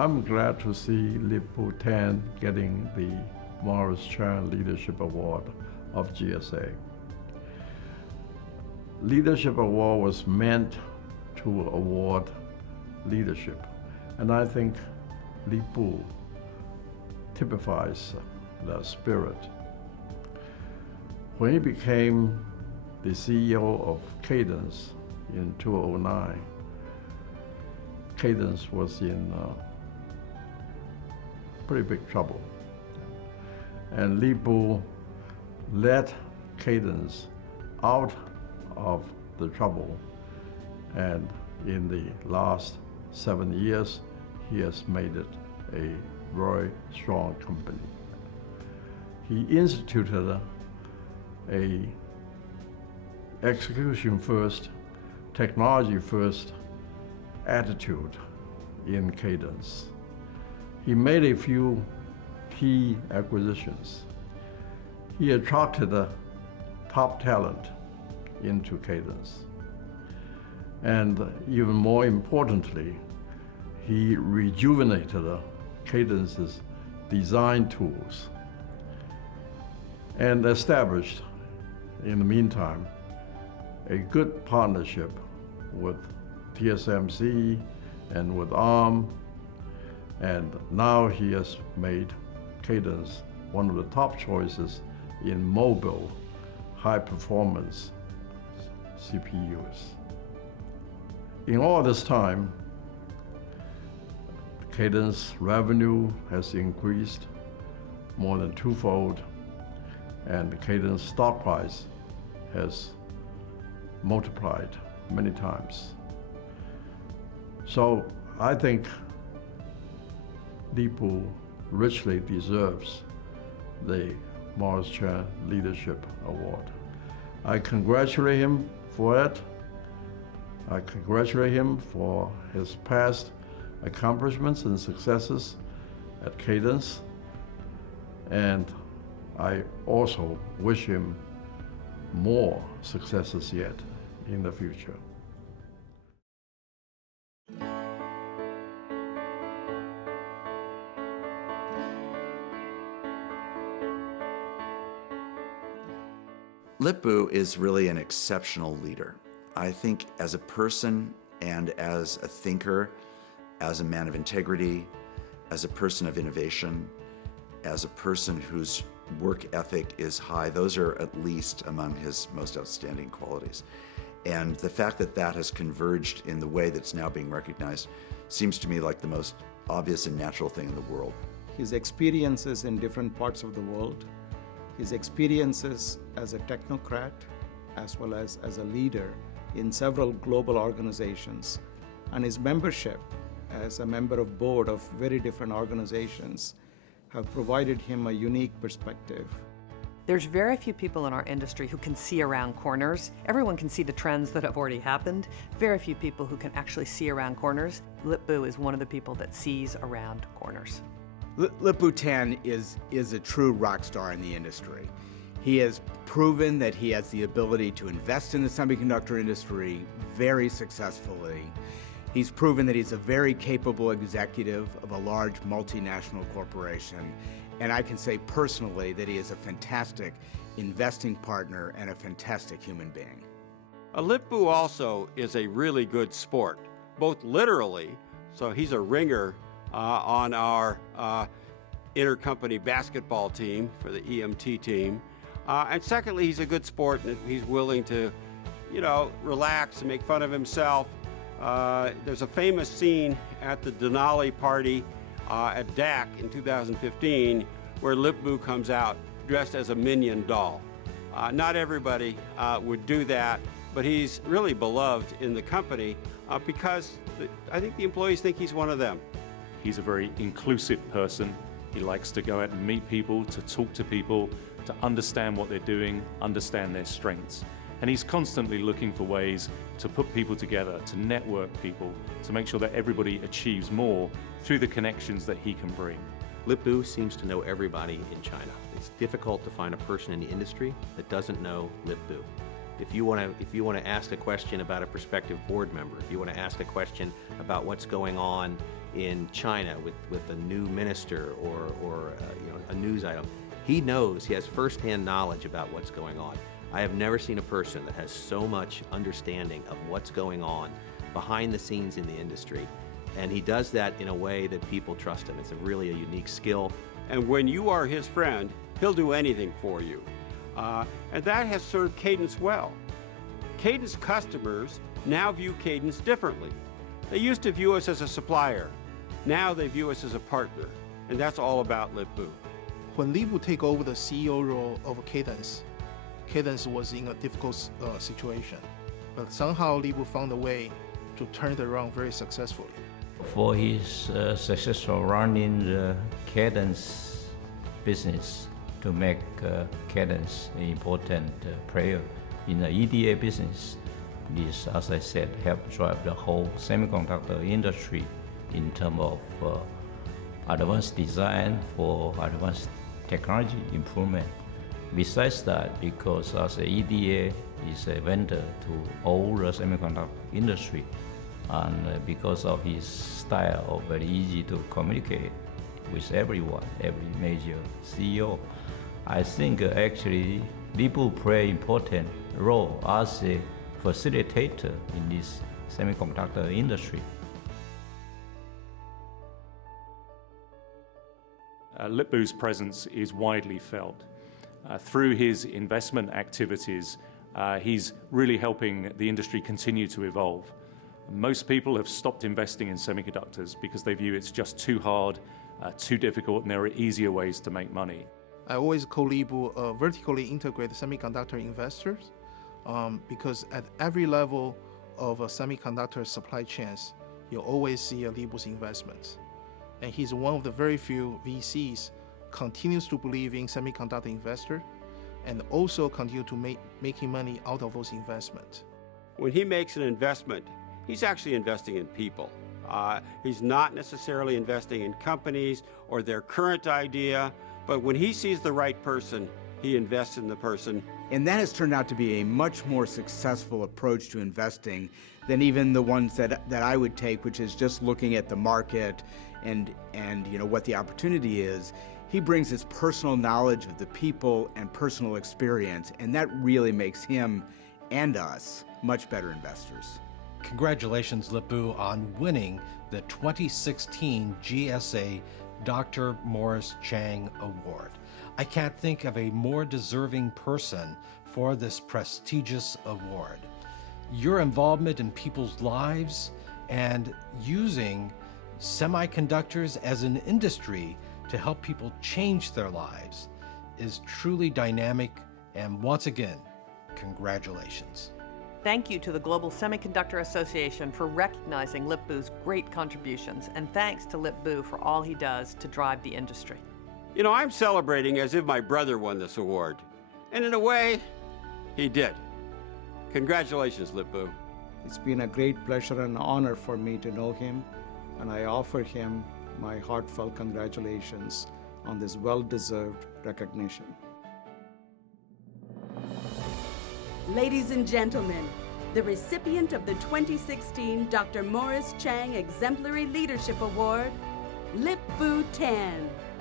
I'm glad to see Lip-Bu Tan getting the Morris Chang Leadership Award of GSA. Leadership Award was meant to award leadership, and I think Lip-Bu typifies the spirit. When he became the CEO of Cadence in 2009, Cadence was in pretty big trouble. And Lip-Bu led Cadence out of the trouble, and in the last 7 years, he has made it a very strong company. He instituted a execution first, technology first attitude in Cadence. He made a few key acquisitions. He attracted top talent into Cadence. And even more importantly, he rejuvenated Cadence's design tools and established, in the meantime, a good partnership with TSMC and with ARM, and now he has made Cadence one of the top choices in mobile high-performance CPUs. In all this time, Cadence revenue has increased more than twofold, and the Cadence stock price has multiplied many times. So I think Lip-Bu richly deserves the Morris Chang Leadership Award. I congratulate him for it. I congratulate him for his past accomplishments and successes at Cadence, and I also wish him more successes yet in the future. Lip-Bu is really an exceptional leader. I think as a person and as a thinker, as a man of integrity, as a person of innovation, as a person whose work ethic is high, those are at least among his most outstanding qualities. And the fact that that has converged in the way that's now being recognized seems to me like the most obvious and natural thing in the world. His experiences in different parts of the world, his experiences as a technocrat, as well as a leader in several global organizations, and his membership as a member of board of very different organizations have provided him a unique perspective. There's very few people in our industry who can see around corners. Everyone can see the trends that have already happened. Very few people who can actually see around corners. Lip-Bu is one of the people that sees around corners. Lip-Bu Tan is a true rock star in the industry. He has proven that he has the ability to invest in the semiconductor industry very successfully. He's proven that he's a very capable executive of a large multinational corporation. And I can say personally that he is a fantastic investing partner and a fantastic human being. Lip-Bu also is a really good sport, both literally, so he's a ringer on our intercompany basketball team for the EMT team. And secondly, he's a good sport and he's willing to, relax and make fun of himself. There's a famous scene at the Denali party at DAC in 2015 where Lip-Bu comes out dressed as a Minion doll. Not everybody would do that, but he's really beloved in the company because I think the employees think he's one of them. He's a very inclusive person. He likes to go out and meet people, to talk to people, to understand what they're doing, understand their strengths. And he's constantly looking for ways to put people together, to network people, to make sure that everybody achieves more through the connections that he can bring. Lip-Bu seems to know everybody in China. It's difficult to find a person in the industry that doesn't know Lip-Bu. If you want to ask a question about a prospective board member, if you want to ask a question about what's going on in China with a new minister or a news item. He knows, he has firsthand knowledge about what's going on. I have never seen a person that has so much understanding of what's going on behind the scenes in the industry. And he does that in a way that people trust him. It's really a unique skill. And when you are his friend, he'll do anything for you. And that has served Cadence well. Cadence customers now view Cadence differently. They used to view us as a supplier. Now they view us as a partner. And that's all about Lip-Bu. When Lip-Bu take over the CEO role of Cadence, Cadence was in a difficult situation. But somehow Lip-Bu found a way to turn it around very successfully. For his successful running the Cadence business to make Cadence an important player in the EDA business. This, as I said, helped drive the whole semiconductor industry in terms of advanced design for advanced technology improvement. Besides that, because as a EDA is a vendor to all the semiconductor industry, and because of his style of very easy to communicate with everyone, every major CEO, I think actually Lip-Bu play important role as a facilitator in this semiconductor industry. Lip-Bu's presence is widely felt. Through his investment activities, he's really helping the industry continue to evolve. Most people have stopped investing in semiconductors because they view it's just too hard, too difficult, and there are easier ways to make money. I always call Lip-Bu vertically integrated semiconductor investors because at every level of a semiconductor supply chains, you always see a Lip-Bu's investment. And he's one of the very few VCs continues to believe in semiconductor investor and also continue to making money out of those investments. When he makes an investment, he's actually investing in people. He's not necessarily investing in companies or their current idea, but when he sees the right person, he invests in the person. And that has turned out to be a much more successful approach to investing than even the ones that I would take, which is just looking at the market and what the opportunity is. He brings his personal knowledge of the people and personal experience, and that really makes him and us much better investors. Congratulations, Lip-Bu, on winning the 2016 GSA Dr. Morris Chang Award. I can't think of a more deserving person for this prestigious award. Your involvement in people's lives and using semiconductors as an industry to help people change their lives is truly dynamic, and once again, congratulations. Thank you to the Global Semiconductor Association for recognizing Lip-Bu's great contributions, and thanks to Lip-Bu for all he does to drive the industry. You know, I'm celebrating as if my brother won this award. And in a way, he did. Congratulations, Lip-Bu. It's been a great pleasure and honor for me to know him, and I offer him my heartfelt congratulations on this well-deserved recognition. Ladies and gentlemen, the recipient of the 2016 Dr. Morris Chang Exemplary Leadership Award, Lip-Bu Tan.